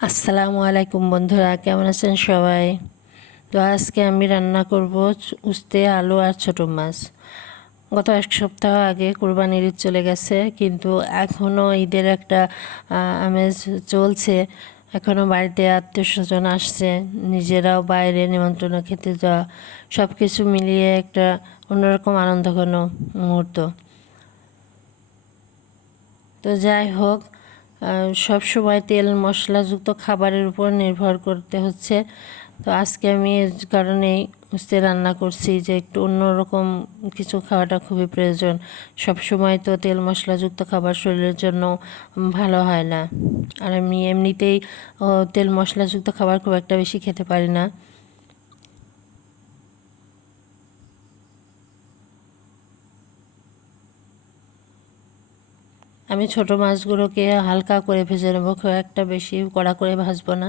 আসসালামু আলাইকুম বন্ধুরা, কেমন আছেন সবাই? তো আজকে আমি রান্না করব উস্তে, আলু আর ছোট মাছ। গত এক সপ্তাহ আগে কোরবানির ঈদ চলে গেছে, কিন্তু এখনও ঈদের একটা আমেজ চলছে। এখনও বাড়িতে আত্মীয় স্বজন আসছে, নিজেরাও বাইরে নিমন্ত্রণ খেতে যাওয়া, সব কিছু মিলিয়ে একটা অন্যরকম আনন্দঘন মুহূর্ত। তো যাই হোক, সব সময় তেল মশলাযুক্ত খাবারের উপর নির্ভর করতে হচ্ছে। তো আজকে আমি এর কারণেই উস্তে রান্না করছি যে একটু অন্যরকম কিছু খাওয়াটা খুবই প্রয়োজন। সব সময় তো তেল মশলাযুক্ত খাবার শরীরের জন্য ভালো হয় না। আর আমি এমনিতেই তেল মশলাযুক্ত খাবার খুব একটা বেশি খেতে পারি না। আমি ছোট মাছগুলোকে হালকা করে ভেজে নেবো, খুব একটা বেশি কড়া করে ভাজবো না।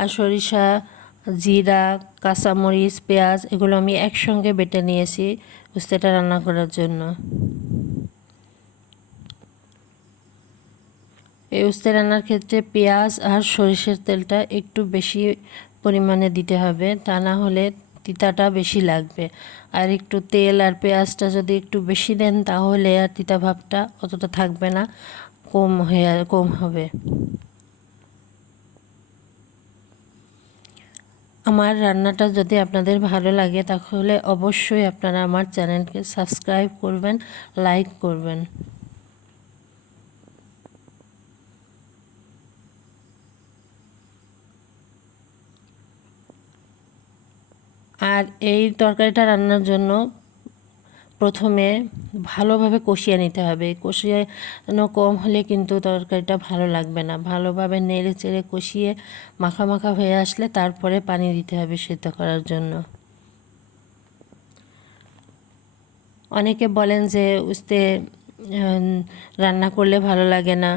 আর সরিষা, জিরা, কাঁচামরিচ, পেঁয়াজ এগুলো আমি একসঙ্গে বেটে নিয়েছি উস্তেটা রান্না করার জন্য। এই উস্তে রান্নার ক্ষেত্রে পেঁয়াজ আর সরিষার তেলটা একটু বেশি পরিমাণে দিতে হবে, তা না হলে তিতাটা বেশি লাগবে। আর একটু তেল আর পেঁয়াজটা যদি একটু বেশি দেন তাহলে আর তিতা ভাবটা অতটা থাকবে না, কম হবে। আমার রান্নাটা যদি আপনাদের ভালো লাগে তাহলে অবশ্যই আপনারা আমার চ্যানেলকে সাবস্ক্রাইব করবেন, লাইক করবেন। আর এই তরকারিটা রান্নার জন্য প্রথমে ভালোভাবে কষিয়ে নিতে হবে। কষিয়ানো কম হলে কিন্তু তরকারিটা ভালো লাগবে না। ভালোভাবে নেড়ে চেড়ে কষিয়ে মাখা মাখা হয়ে আসলে তারপরে পানি দিতে হবে সিদ্ধ করার জন্য। অনেকে বলেন যে উস্তে রান্না করলে ভালো লাগে না,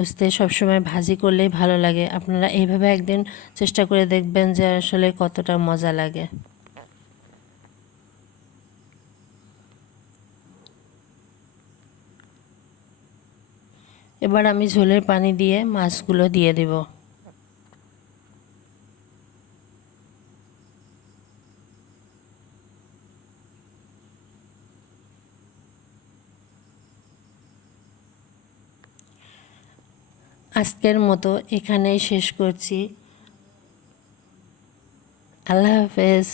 উস্তে সবসময় ভাজি করলেই ভালো লাগে। আপনারা এইভাবে একদিন চেষ্টা করে দেখবেন যে আসলে কতটা মজা লাগে। এবার আমি ঝোলের পানি দিয়ে মাছগুলো দিয়ে দেব। আজকের মতো এখানেই শেষ করছি। আল্লাহ হাফেজ।